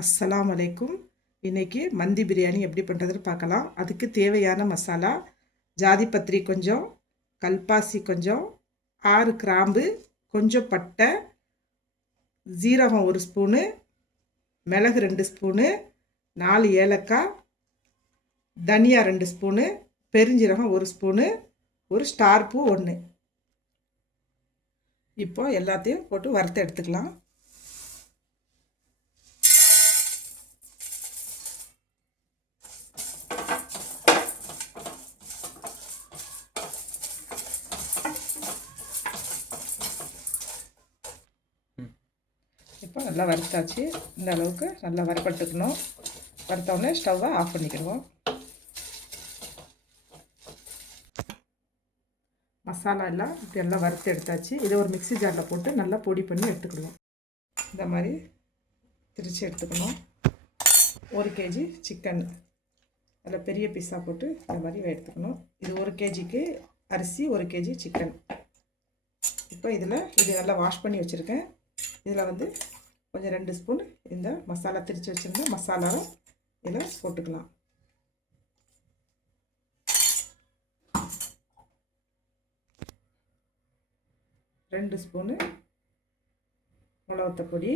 அஸ்ஸலாம் வலைக்கும். இன்றைக்கி மந்தி பிரியாணி எப்படி பண்ணுறதுன்னு பார்க்கலாம். அதுக்கு தேவையான மசாலா ஜாதிபத்திரி கொஞ்சம், கல்பாசி கொஞ்சம், 6 கிராம்பு, கொஞ்சம் பட்டை, ஜீரகம் 1 ஸ்பூனு, மிளகு 2 ஸ்பூனு, 4 ஏலக்காய், தனியா 2 ஸ்பூனு, பெருஞ்சீரகம் 1 ஸ்பூனு, ஒரு ஸ்டார் பூ 1. இப்போ எல்லாத்தையும் போட்டு வறுத்து எடுத்துக்கலாம். இப்போ நல்லா வறுத்தாச்சு. இந்த அளவுக்கு நல்லா வறுப்பட்டுக்கணும். வறுத்தோடனே ஸ்டவ்வை ஆஃப் பண்ணிக்கிடுவோம். மசாலா எல்லாம் இப்படி எல்லாம் வறுத்து எடுத்தாச்சு. இதை ஒரு மிக்ஸி ஜாரில் போட்டு நல்லா பொடி பண்ணி எடுத்துக்கிடுவோம். இந்த மாதிரி திரித்து எடுத்துக்கணும். 1 கேஜி சிக்கன் அதில் பெரிய பீஸாக போட்டு இந்த மாதிரி எடுத்துக்கணும். இது 1 கேஜிக்கு அரிசி, 1 கேஜி சிக்கன். இப்போ இது நல்லா வாஷ் பண்ணி வச்சுருக்கேன். இதில் வந்து கொஞ்சம் 2 ஸ்பூன் இந்த மசாலா திரித்து வச்சுருந்த மசாலாவை இதில் போட்டுக்கலாம். ரெண்டு ஸ்பூனு மிளகுத்த பொடி,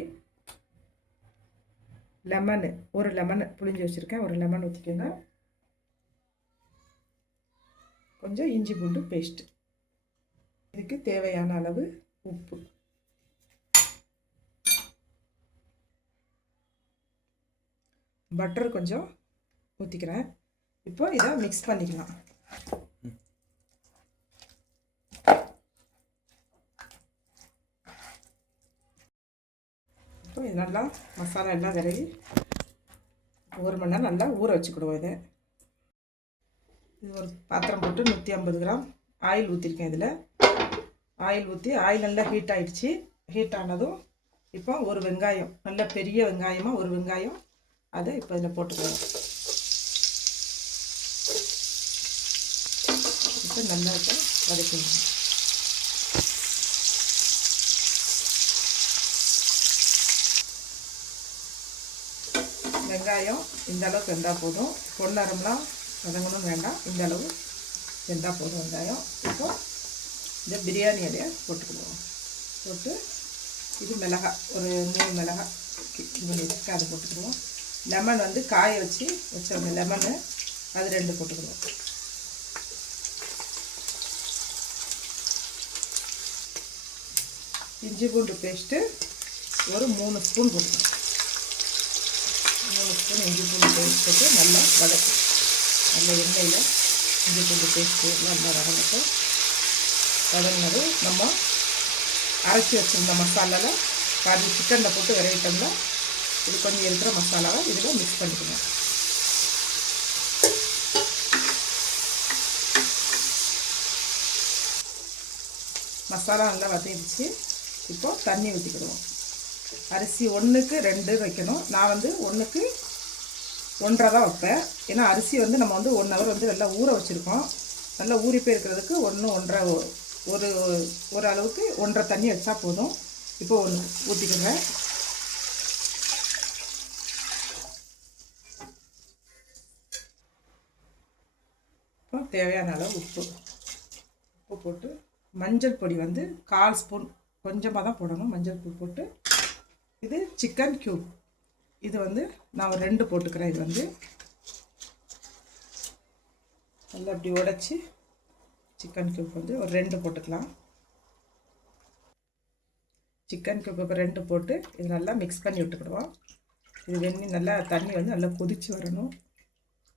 லெமனு, ஒரு லெமன் புளிஞ்சு வச்சுருக்கேன், ஒரு லெமன் ஊற்றிக்கோங்க. கொஞ்சம் இஞ்சி பூண்டு பேஸ்ட்டு, இதுக்கு தேவையான அளவு உப்பு, பட்டர் கொஞ்சம் ஊற்றிக்கிறேன். இப்போ இதை மிக்ஸ் பண்ணிக்கலாம். இப்போ இது நல்லா மசாலா எல்லாம் விரவி 1 மணி நேரம் நல்லா ஊற வச்சுக்கிடுவோம். இது ஒரு பாத்திரம் போட்டு 150 கிராம் ஆயில் ஊற்றிருக்கேன். இதில் ஆயில் ஊற்றி ஆயில் நல்லா ஹீட் ஆகிடுச்சு. ஹீட் ஆனதும் இப்போ ஒரு வெங்காயம், நல்ல பெரிய வெங்காயமாக ஒரு வெங்காயம், அதை இப்போ இதில் போட்டுக்கலாம். இப்போ நல்லா வதக்கணும். வெங்காயம் இந்த அளவுக்கு வெந்தால் போதும். பொன்னரம்லாம் வதங்கணும் வேண்டாம், இந்த அளவு வெந்தால் போதும் வெங்காயம். இப்போ இந்த பிரியாணி இலையை போட்டுக்கிடுவோம். போட்டு இது மிளகாய், ஒரு 3 மிளகாய் இது பண்ணி வச்சுட்டு அதை போட்டுக்கிடுவோம். லெமன் வந்து காய வச்சு வச்சோங்க லெமனு, அது 2 போட்டுக்கிடுவோம். இஞ்சி பூண்டு பேஸ்ட்டு ஒரு 3 ஸ்பூன் போட்டுக்கணும். 3 ஸ்பூன் இஞ்சி பூண்டு பேஸ்ட் போட்டு நல்லா வதக்கும். நல்ல எண்ணெயில் இஞ்சி பூண்டு பேஸ்ட்டு நல்லா வதங்கட்டும். வதங்கினது நம்ம அரைச்சி வச்சுருந்த மசாலாவில் பாதி சிக்கனில் போட்டு விரைவிட்டோம்னா இது கொஞ்சம் இருக்கிற மசாலாவை இதில் மிக்ஸ் பண்ணிக்கணும். மசாலா நல்லா வதங்கிடுச்சு. இப்போது தண்ணி ஊற்றிக்கிடுவோம். அரிசி 1க்கு 2 வைக்கணும். நான் வந்து 1க்கு 1.5 தான் வைப்பேன். ஏன்னா அரிசி வந்து நம்ம வந்து 1 ஹவர் வந்து நல்லா ஊற வச்சுருக்கோம். நல்லா ஊறி போயிருக்கிறதுக்கு 1 1.5 ஒரு அளவுக்கு 1.5 தண்ணி வச்சா போதும். இப்போ 1 ஊற்றிக்கிறேன். இப்போ தேவையான அளவு உப்பு போட்டு, மஞ்சள் பொடி வந்து 1/4 ஸ்பூன், கொஞ்சமாக தான் போடணும். மஞ்சள் பொடி போட்டு, இது சிக்கன் க்யூப், இது வந்து நான் ஒரு 2 போட்டுக்கிறேன். இது வந்து நல்லா அப்படி உடைச்சி சிக்கன் க்யூப் வந்து ஒரு 2 போட்டுக்கலாம். சிக்கன் க்யூப் இப்போ 2 போட்டு இது நல்லா மிக்ஸ் பண்ணி விட்டுக்கிடுவோம். இது வெந்நி நல்லா தண்ணி வந்து நல்லா கொதித்து வரணும்.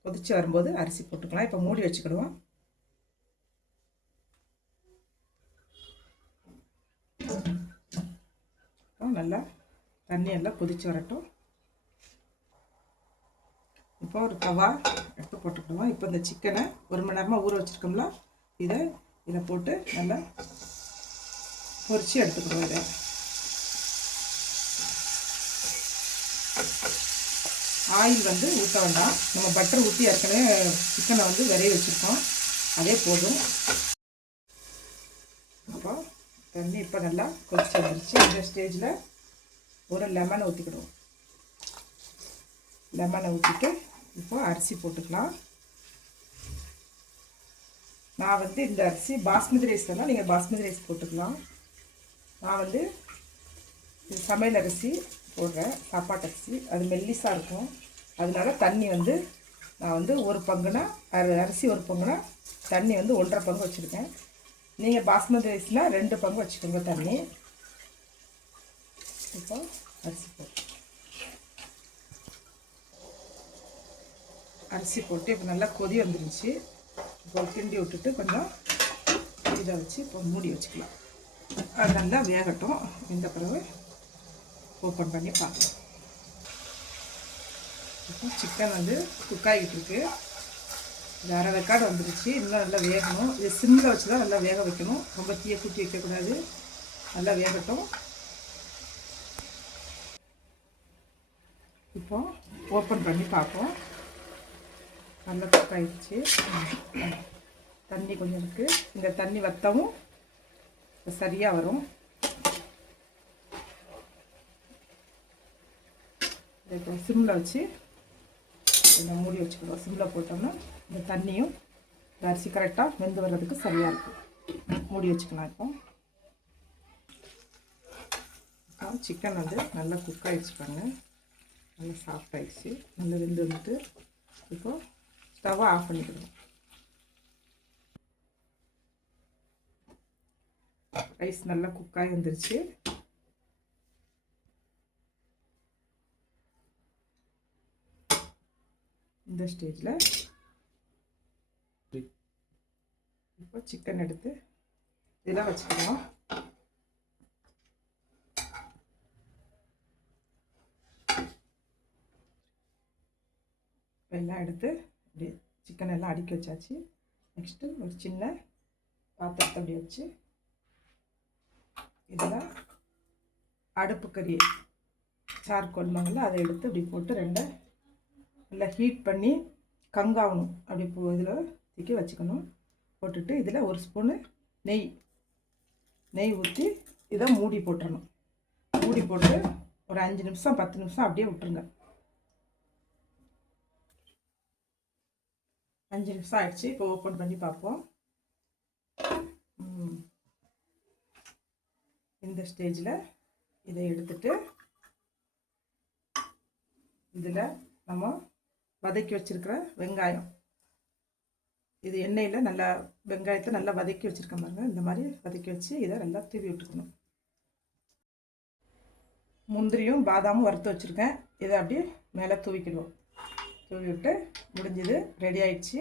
கொதித்து வரும்போது அரிசி போட்டுக்கலாம். இப்போ மூடி வச்சுக்கிடுவோம். நல்லா தண்ணி எல்லாம் கொதித்து வரட்டும். இப்போ ஒரு தவா எடுத்து போட்டுக்கிடுவோம். இப்போ இந்த சிக்கனை 1 மணி நேரமாக ஊற வச்சுருக்கோம்ல, இதை போட்டு நல்லா பொரித்து எடுத்துக்கிடுவோம். இதை ஆயில் வந்து ஊற்ற வேண்டாம். நம்ம பட்டர் ஊற்றி ஏற்கனவே சிக்கனை வந்து விரைய வச்சுருக்கோம், அதே போதும். அப்போ தண்ணி இப்போ நல்லா கொதிச்சு வந்துருச்சு. இந்த ஸ்டேஜில் ஒரு லெமன் ஊற்றிக்கிடுவோம். லெமனை ஊற்றிட்டு இப்போ அரிசி போட்டுக்கலாம். நான் வந்து இந்த அரிசி பாஸ்மதி ரைஸ் வேணால் நீங்கள் பாஸ்மதி ரைஸ் போட்டுக்கலாம். நான் வந்து சமையல் அரிசி போடுறேன், சாப்பாட்டு அரிசி. அது மெல்லிசாக இருக்கும். அதனால தண்ணி வந்து நான் வந்து 1 பங்குனா அரிசி 1 பங்குனா தண்ணி வந்து 1.5 பங்கு வச்சுருக்கேன். நீங்கள் பாஸ்மதி ரைஸ்னால் 2 பங்கு வச்சுக்கோங்க தண்ணி. இப்போ அரிசி போட்டு இப்போ நல்லா கொதி வந்துருச்சு. இப்போ கிண்டி விட்டுட்டு கொஞ்சம் இதை வச்சு இப்போ மூடி வச்சுக்கலாம். அது நல்லா வேகட்டும். இந்த பிறகு ஓப்பன் பண்ணி பார்க்கலாம். இப்போ சிக்கன் வந்து குக் ஆகிட்டு இருக்கு. இது அரை வெக்காடு வந்துருச்சு. இன்னும் நல்லா வேகணும். இது சிம்மில் வச்சு தான் நல்லா வேக வைக்கணும். ரொம்ப தீயை கூட்டி வைக்கக்கூடாது. நல்லா வேகட்டும். இப்போ ஓப்பன் பண்ணி பார்ப்போம். நல்லா குக் ஆகிடுச்சு. தண்ணி கொஞ்சம் இருக்குது. இந்த தண்ணி வற்றவும் சரியாக வரும். இப்போ சிம்மில் வச்சு இதை மூடி வச்சுக்கிறோம். சிம்மில் போட்டோம்னா இந்த தண்ணியும் இந்த அரிசி கரெக்டாக வெந்து வர்றதுக்கு சரியாக இருக்கும். மூடி வச்சுக்கலாம். இப்போ சிக்கன் வந்து நல்லா குக் ஆகிடுச்சு பாருங்க. நல்லா சாஃப்ட் ஆகிடுச்சு. நல்லா வெந்து வந்துட்டு இப்போ ஸ்டவ்வை ஆஃப் பண்ணிக்கிறோம். ரைஸ் நல்லா குக்காகி வந்துருச்சு. இந்த ஸ்டேஜில் இப்போ சிக்கன் எடுத்து இதெல்லாம் வச்சுக்கலாம். எல்லாம் எடுத்து அப்படி சிக்கன் எல்லாம் அடுக்கி வச்சாச்சு. நெக்ஸ்ட்டு ஒரு சின்ன பாத்திரத்தை அப்படி வச்சு இதில் அடுப்பு கறி சார்கோல்மாங்கல்ல அதை எடுத்து இப்படி போட்டு ரெண்டை நல்லா ஹீட் பண்ணி கங்காவணும். அப்படி இதில் தூக்கி வச்சுக்கணும். போட்டுட்டு இதில் ஒரு ஸ்பூனு நெய் ஊற்றி இதை மூடி போட்டுறணும். மூடி போட்டு ஒரு 5 நிமிஷம் 10 நிமிஷம் அப்படியே விட்டுருங்க. 5 நிமிஷம் ஆயிடுச்சு. இப்போ ஓப்பன் பண்ணி பார்ப்போம். இந்த ஸ்டேஜில் இதை எடுத்துட்டு இதில் நம்ம வதக்கி வச்சுருக்கிற வெங்காயம், இது எண்ணெயில் நல்லா வெங்காயத்தை நல்லா வதக்கி வச்சுருக்கேன் பாருங்க. இந்த மாதிரி வதக்கி வச்சு இதை நல்லா தூவி விட்டுக்கணும். முந்திரியும் பாதாமும் வறுத்து வச்சுருக்கேன். இதை அப்படியே மேலே தூவிக்கிடுவோம். தூவி விட்டு முடிஞ்சது, ரெடி ஆயிடுச்சு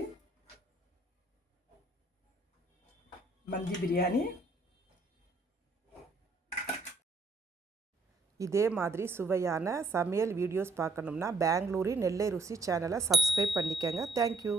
மந்தி பிரியாணி. இதே மாதிரி சுவையான சமையல் வீடியோஸ் பார்க்கணும்னா பெங்களூரி நெல்லை ருசி சேனலை சப்ஸ்கிரைப் பண்ணிக்கோங்க. தேங்க்யூ.